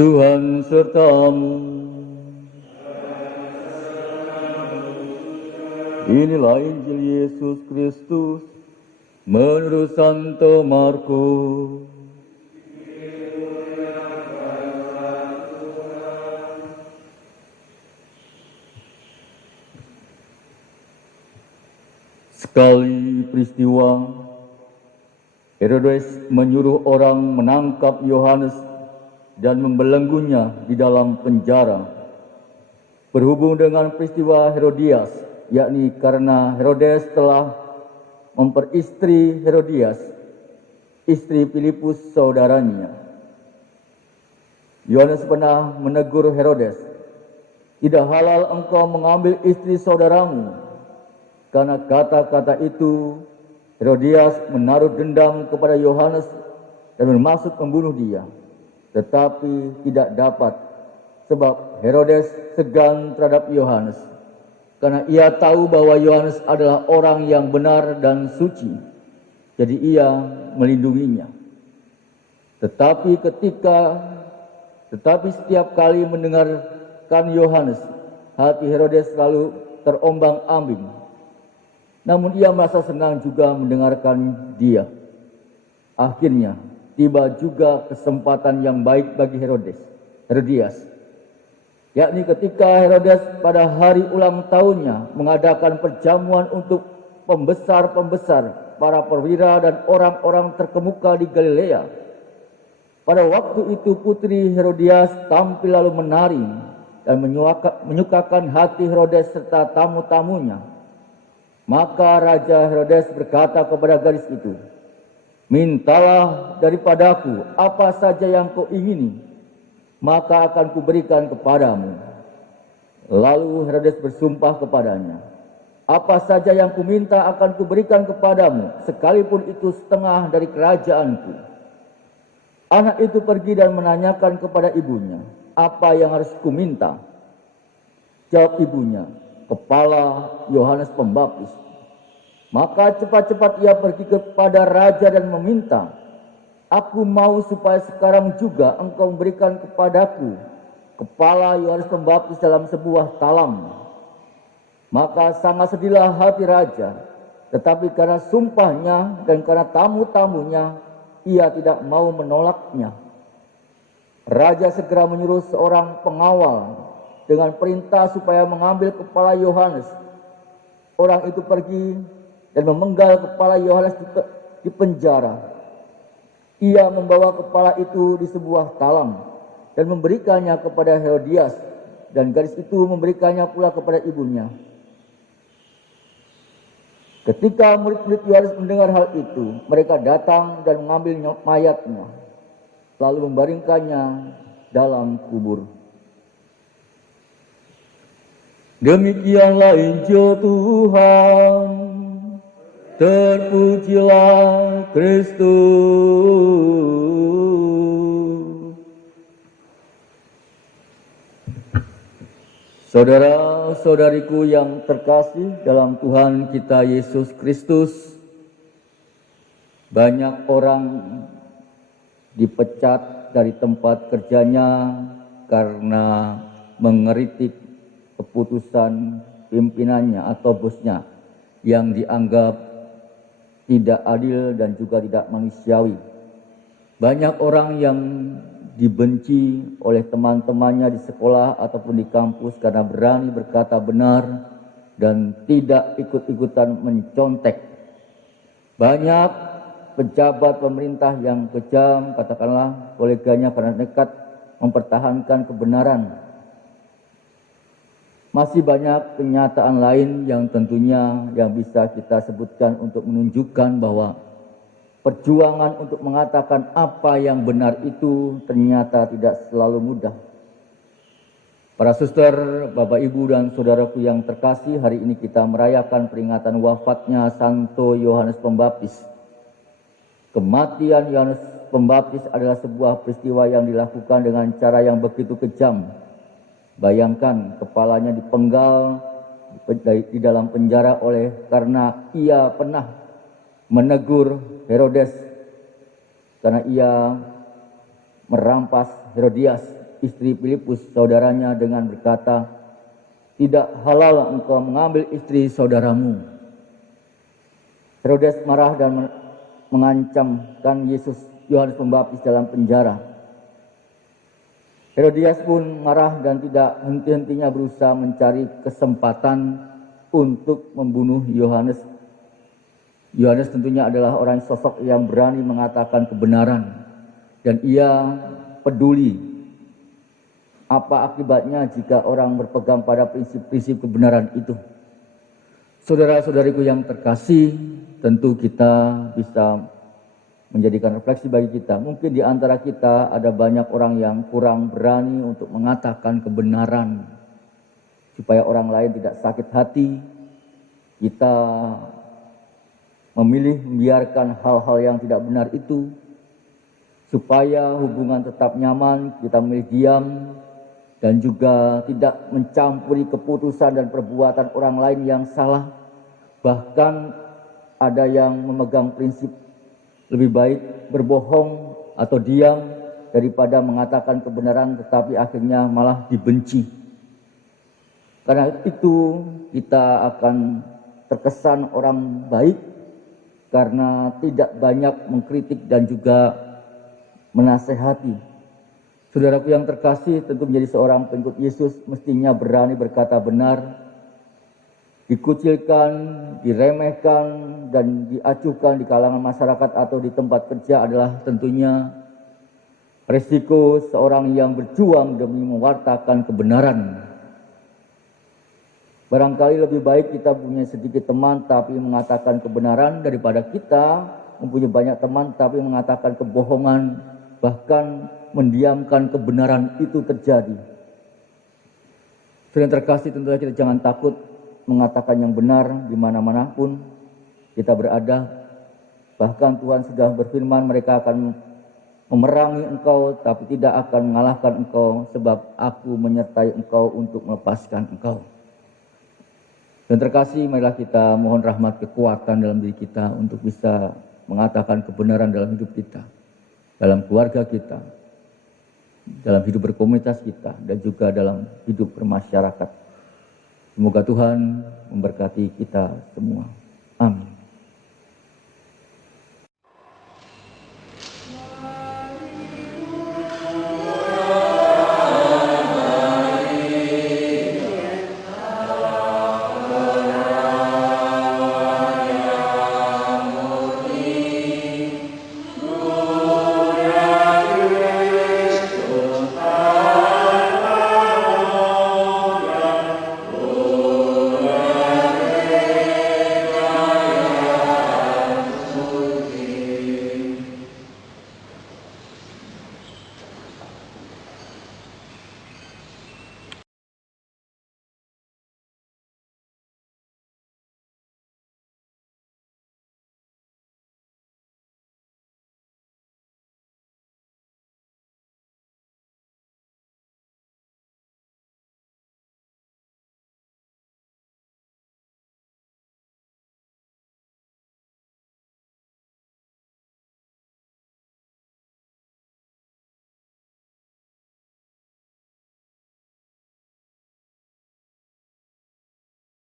Tuhan sertamu. Inilah Injil Yesus Kristus menurut Santo Markus. Sekali peristiwa, Herodes menyuruh orang menangkap Yohanes dan membelenggunya di dalam penjara. Berhubung dengan peristiwa Herodias, yakni karena Herodes telah memperistri Herodias, istri Filipus saudaranya. Yohanes pernah menegur Herodes, "Tidak halal engkau mengambil istri saudaramu." Karena kata-kata itu, Herodias menaruh dendam kepada Yohanes dan bermaksud membunuh dia. Tetapi tidak dapat, sebab Herodes segan terhadap Yohanes, karena ia tahu bahwa Yohanes adalah orang yang benar dan suci. Jadi ia melindunginya. Tetapi setiap kali mendengarkan Yohanes, hati Herodes selalu terombang-ambing. Namun ia merasa senang juga mendengarkan dia. Akhirnya tiba juga kesempatan yang baik bagi Herodias, yakni ketika Herodes pada hari ulang tahunnya mengadakan perjamuan untuk pembesar-pembesar, para perwira dan orang-orang terkemuka di Galilea. Pada waktu itu putri Herodias tampil lalu menari dan menyukakan hati Herodes serta tamu-tamunya. Maka Raja Herodes berkata kepada gadis itu, "Mintalah daripadaku apa saja yang kau ingini, maka akan kuberikan kepadamu." Lalu Herodes bersumpah kepadanya, "Apa saja yang kuminta akan kuberikan kepadamu, sekalipun itu setengah dari kerajaanku." Anak itu pergi dan menanyakan kepada ibunya, "Apa yang harus kuminta?" Jawab ibunya, "Kepala Yohanes Pembaptis." Maka cepat-cepat ia pergi kepada raja dan meminta, "Aku mau supaya sekarang juga engkau memberikan kepadaku kepala Yohanes Pembaptis dalam sebuah talam." Maka sangat sedihlah hati raja, tetapi karena sumpahnya dan karena tamu-tamunya, ia tidak mau menolaknya. Raja segera menyuruh seorang pengawal dengan perintah supaya mengambil kepala Yohanes. Orang itu pergi dan memenggal kepala Yohanes di penjara. Ia membawa kepala itu di sebuah talam dan memberikannya kepada Herodias, dan gadis itu memberikannya pula kepada ibunya. Ketika murid-murid Yohanes mendengar hal itu, mereka datang dan mengambil mayatnya, lalu membaringkannya dalam kubur. Demikianlah Injil Tuhan. Terpujilah Kristus. Saudara-saudariku yang terkasih dalam Tuhan kita Yesus Kristus, banyak orang dipecat dari tempat kerjanya karena mengkritik keputusan pimpinannya atau bosnya yang dianggap tidak adil dan juga tidak manusiawi. Banyak orang yang dibenci oleh teman-temannya di sekolah ataupun di kampus karena berani berkata benar dan tidak ikut-ikutan mencontek. Banyak pejabat pemerintah yang kejam, katakanlah koleganya, karena nekat mempertahankan kebenaran. Masih banyak kenyataan lain yang tentunya yang bisa kita sebutkan untuk menunjukkan bahwa perjuangan untuk mengatakan apa yang benar itu ternyata tidak selalu mudah. Para suster, Bapak Ibu dan saudaraku yang terkasih, hari ini kita merayakan peringatan wafatnya Santo Yohanes Pembaptis. Kematian Yohanes Pembaptis adalah sebuah peristiwa yang dilakukan dengan cara yang begitu kejam. Bayangkan, kepalanya dipenggal di dalam penjara karena ia pernah menegur Herodes karena ia merampas Herodias istri Filipus saudaranya dengan berkata, "Tidak halal engkau mengambil istri saudaramu." Herodes marah dan mengancamkan Yohanes Pembaptis dalam penjara. Herodias pun marah dan tidak henti-hentinya berusaha mencari kesempatan untuk membunuh Yohanes. Yohanes tentunya adalah orang sosok yang berani mengatakan kebenaran dan ia peduli apa akibatnya jika orang berpegang pada prinsip-prinsip kebenaran itu. Saudara-saudariku yang terkasih, tentu kita bisa menjadikan refleksi bagi kita. Mungkin di antara kita ada banyak orang yang kurang berani untuk mengatakan kebenaran supaya orang lain tidak sakit hati. Kita memilih membiarkan hal-hal yang tidak benar itu supaya hubungan tetap nyaman. Kita memilih diam dan juga tidak mencampuri keputusan dan perbuatan orang lain yang salah. Bahkan ada yang memegang prinsip lebih baik berbohong atau diam daripada mengatakan kebenaran tetapi akhirnya malah dibenci. Karena itu kita akan terkesan orang baik karena tidak banyak mengkritik dan juga menasehati. Saudaraku yang terkasih, tentu menjadi seorang pengikut Yesus mestinya berani berkata benar. Dikucilkan, diremehkan, dan diacuhkan di kalangan masyarakat atau di tempat kerja adalah tentunya resiko seorang yang berjuang demi mewartakan kebenaran. Barangkali lebih baik kita punya sedikit teman tapi mengatakan kebenaran daripada kita mempunyai banyak teman tapi mengatakan kebohongan, bahkan mendiamkan kebenaran itu terjadi. Saudara terkasih, tentunya kita jangan takut mengatakan yang benar di mana-mana pun kita berada. Bahkan Tuhan sudah berfirman, mereka akan memerangi engkau tapi tidak akan mengalahkan engkau, sebab aku menyertai engkau untuk melepaskan engkau. Dan terkasih, marilah kita mohon rahmat kekuatan dalam diri kita untuk bisa mengatakan kebenaran dalam hidup kita, dalam keluarga kita, dalam hidup berkomunitas kita, dan juga dalam hidup bermasyarakat. Semoga Tuhan memberkati kita semua. Amin.